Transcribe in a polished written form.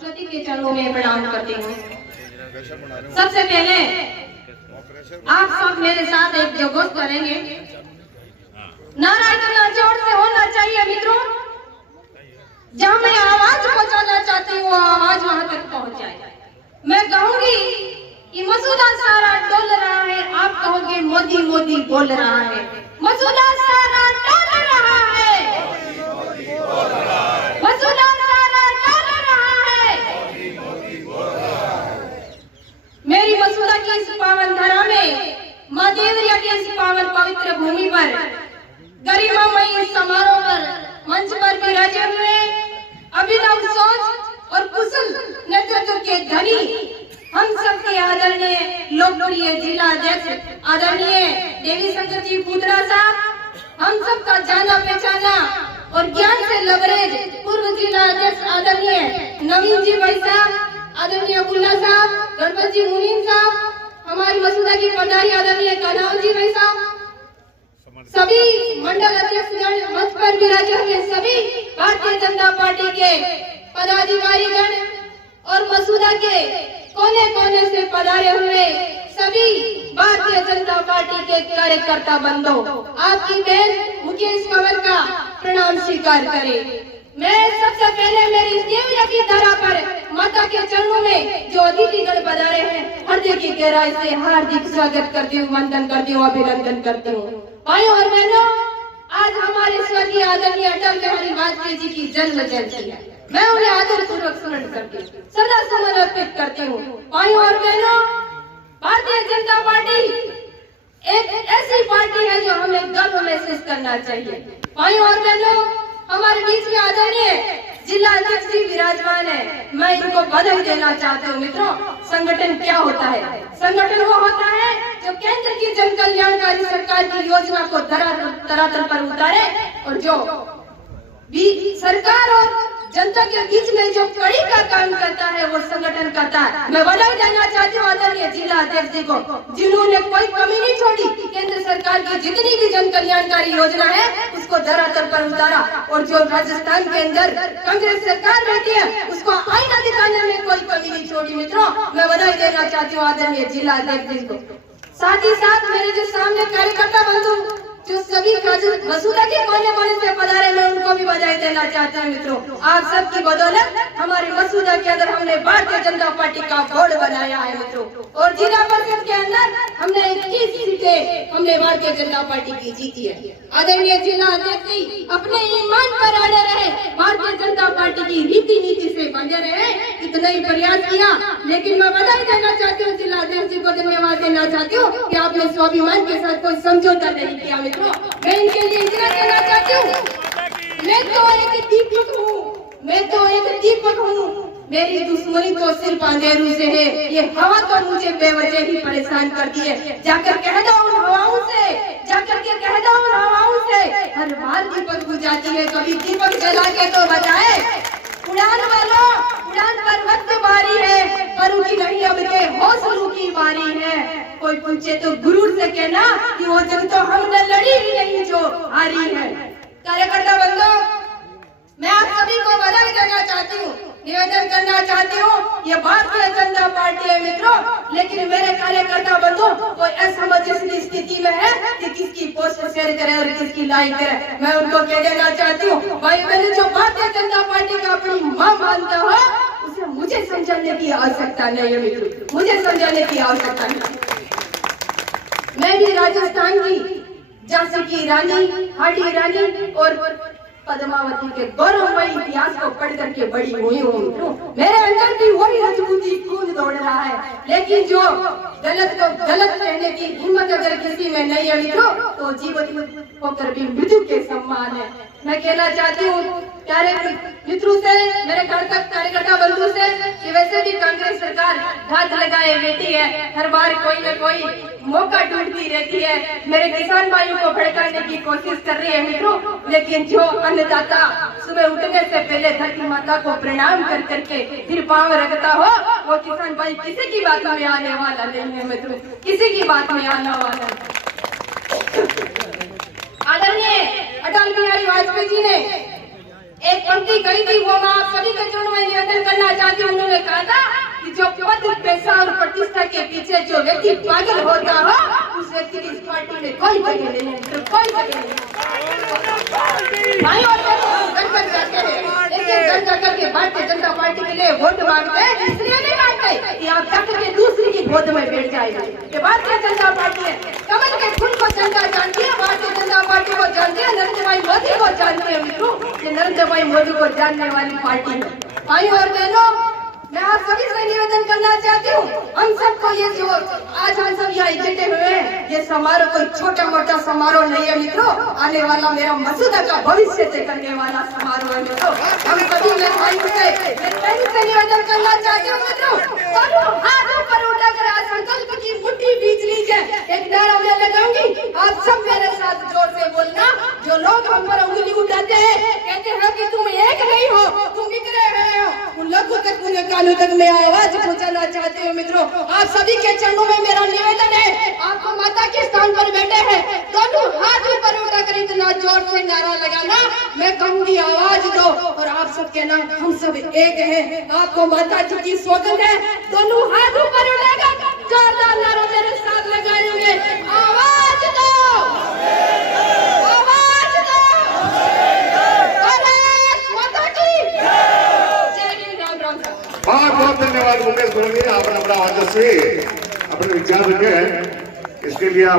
सरस्वती के चरणों में प्रणाम करती हूँ। सबसे पहले आप सब मेरे साथ एक जगोश करेंगे। नारा इतना जोर से होना चाहिए मित्रों, जहाँ मैं आवाज पहुंचाना चाहती हूँ आवाज वहां तक पहुंच जाए। मैं कहूंगी कि मसूदा सारा डोल रहा है, आप कहोगे मोदी मोदी बोल रहा है। मसूदा सारा डोल रहा है, मसूदा सारा डोल रहा है। मेरी मसूदा की इस पावन धरा में, माँ देवरिया की इस पावन पवित्र भूमि पर, गरिमामयी समारोह पर, मंच पर विराजे हुए अभिनव सोच और कुशल नेतृत्व के धनी हम सबके आदरणीय लोकप्रिय जिला अध्यक्ष आदरणीय देवी शंकर जी पुत्रा साहब, हम सबका जाना पहचाना और ज्ञान से लबरेज पूर्व जिला अध्यक्ष आदरणीय नवीन जी भाई साहब, आदरणीय अब्दुल्ला साहब, गणपत जी मुनीम साहब, हमारी मसूदा की प्रधानी आदरणीय कान्हावन जी भाई साहब, सभी मंडल अध्यक्ष गण, मंच पर विराजे हुए सभी भारतीय जनता पार्टी के पदाधिकारीगण और मसूदा के कोने कोने से पधारे हुए सभी भारतीय जनता पार्टी के कार्यकर्ता बंधु, आपकी बहन मुकेश कंवर का प्रणाम स्वीकार करें। मैं सबसे पहले मेरी देवरिया की धरा पर माता के चरणों में जो अतिथिगण पधारे हैं, हृदय की गहराई से हार्दिक स्वागत करती हूँ, वंदन करती हूँ, अभिनंदन करती हूँ। भाइयों और बहनों, आज हमारे स्वर्गीय आदरणीय अटल बिहारी वाजपेयी जी की जन्म जयंती है। मैं उन्हें आदर पूर्वक स्मरण करती हूँ, सदा सुमन अर्पित करती हूँ। भाइयों और बहनों, भारतीय जनता पार्टी एक ऐसी पार्टी है जो हमें गर्व महसूस करना चाहिए। भाइयों और बहनों, हमारे बीच में आदरणीय जिला अध्यक्ष जी विराजमान है, मैं इनको बधाई देना चाहती हूँ। मित्रों, संगठन क्या होता है? संगठन वो होता है जो केंद्र की जन कल्याणकारी सरकार की योजना को धरातल पर उतारे और जो सरकार और जनता के बीच में जो कड़ी का काम करता है वो संगठन करता है। मैं बधाई देना चाहती हूँ आदरणीय जिला अध्यक्ष जी को, जिन्होंने कोई कमी नहीं छोड़ी, केंद्र सरकार की जितनी भी जन कल्याणकारी योजना है उसको धरातल पर उतारा। और जो राजस्थान के अंदर कांग्रेस सरकार रहती है उसको आईना दिखाने में कोई कमी नहीं छोड़ी। मित्रों, मैं बधाई देना चाहती हूँ आदरणीय जिला अध्यक्ष जी को। साथ ही साथ मेरे जो सामने कार्यकर्ता बंधु जो सभी मसूदा के कोने कोने से पधारे, मैं उनको भी बधाई देना चाहता हूँ। मित्रों, आप सबकी बदौलत हमारे मसूदा के अंदर हमने भारतीय जनता पार्टी का बोर्ड बनाया है। मित्रों, और जिला परिषद के अंदर हमने 21 सीटें हमने भारतीय जनता पार्टी की जीती है। आदरणीय जिला अध्यक्ष जी अपने ईमान पर अड़े रहे, भारतीय जनता पार्टी की रीति नीति से बंधे रहे, इतना ही प्रयास किया। लेकिन मैं बधाई देना चाहती हूँ जिला अध्यक्ष जी को, धन्यवाद देना चाहती हूँ कि आपने स्वाभिमान के साथ कोई समझौता नहीं किया। मित्रों, मैं इनके लिए इतना कहना चाहती हूँ, मैं तो एक दीपक हूँ, मैं तो एक दीपक हूँ, मेरी दुश्मनी तो सिर्फ अंधेरों से है। ये हवा तो मुझे बेवजह ही परेशान करती है। जाकर कह दो उन हवाओं से, जाकर के कह दो उन हवाओं से, हर बार दीपक बुझाती है, कभी दीपक जला के तो बताए। उड़ान वालों, उड़ान पर्वत की बारी है, पर उनकी नहीं अब के हौसलों की बारी है। कोई पूछे तो गुरूर से कहना कि वो जंग तो हमने लड़ी ही नहीं जो हारी है। कार्यकर्ता बंधु, मैं आप सभी को बधाई देना चाहती हूँ, निवेदन करना चाहती हूँ, ये भारतीय जनता पार्टी है मित्रों, लेकिन मेरे कार्यकर्ता बंधु कोई असमंजस जैसी स्थिति में है कि किसकी पोस्ट शेयर करे और किसकी लाइक करे। मैं उनको कह देना चाहती हूँ, भाई मैंने जो भारतीय जनता पार्टी का अपनी मां मानता हो उसे मुझे समझाने की आवश्यकता नहीं है। मित्रों, मुझे समझाने की आवश्यकता नहीं। मैं भी राजस्थान की झांसी की रानी, हाड़ी रानी और पद्मावती के गौरवमयी इतिहास को पढ़ करके बड़ी हुई हूँ। मेरे अंदर भी वही राजपूती खून दौड़ रहा है, लेकिन जो गलत को गलत कहने की हिम्मत अगर किसी में नहीं है मित्रों, तो जीवन होकर भी मृत्यु के सम्मान है। मैं कहना चाहती हूँ प्यारे मित्रों से, मेरे कार्यकर्ता बंधु से, कि वैसे भी कांग्रेस सरकार घात लगाए बैठी है, हर बार कोई न कोई मौका ढूंढती रहती है, मेरे किसान भाइयों को भड़काने की कोशिश कर रही है मित्रों। लेकिन जो अन्नदाता सुबह उठने से पहले धरती माता को प्रणाम कर करके फिर पांव रखता हो, वो किसान भाई किसी की बात में आने वाला नहीं है मित्रों, किसी की बात में आने वाला नहीं। आदरणीय अटल बिहारी वाजपेयी जी ने एक पंक्ति कही थी, वो मैं आप सभी के चरणों में निवेदन करना चाहती आगे उन्होंने कहा था कि जो पद, पैसा और प्रतिष्ठा के पीछे जो व्यक्ति पागल होता हो, उस व्यक्ति की इस पार्टी में कोई जगह नहीं है, तो कोई जगह नहीं। भाई और घर घर जाते हैं, एक घर जाकर के भारतीय जनता पार्टी के लिए वोट मांगते हैं, इसलिए नहीं मांगते कि आप तक के दूसरी की गोद में बैठ जाएगा। ये भारतीय जनता पार्टी है, कमल के फूल को जनता जानती है, भारतीय जनता पार्टी को जानती है, नरेंद्र भाई मोदी को जानती है। मित्रों, ये नरेंद्र भाई मोदी को जानने वाली पार्टी है। भाई और बहनों, मैं आप सभी से निवेदन करना चाहती हूँ, हम सबको ये जो आज हम सब यहाँ इकट्ठे हुए हैं, ये समारोह कोई छोटा मोटा समारोह नहीं है मित्रों। आने वाला मेरा मसूदा का भविष्य तय करने वाला समारोह है मित्रों। हम सभी मैं भाई से निवेदन करना चाहती हूँ मित्रों, दोनों हाथ ऊपर उठाकर आज संकल्प की मुट्ठी बीच लीजिए। एक नारा मैं लगाऊंगी, आप सब मेरे साथ जोर से बोलना। जो लोग हम पर उंगली उठाते हैं, कहते हैं कि तुम एक नहीं हो, तुम बिखरे हुए हो, उन लोगों तक मुझे कानों तक मैं आवाज पहुंचाना चाहती हूँ मित्रों। आप सभी के चरणों में मेरा निवेदन है, आपको माता के स्थान पर बैठे हैं, दोनों हाथ ऊपर उठाकर इतना जोर से नारा लगाना, मैं कहूंगी आवाज दो, और आप सब कहना हम सब एक हैं। आपको माता जी की सौगंध है, दोनों हाथ ऊपर उठाकर जोरदार नारा मेरे साथ लगाएंगे, आवाज दो, आवाज दो, भारत माता की जय हिंद, राम राम। बहुत बहुत धन्यवाद मुकेश गुरु जी, आपने अपना वर्चस्वी अपने विचार रखे हैं, इसके लिए आप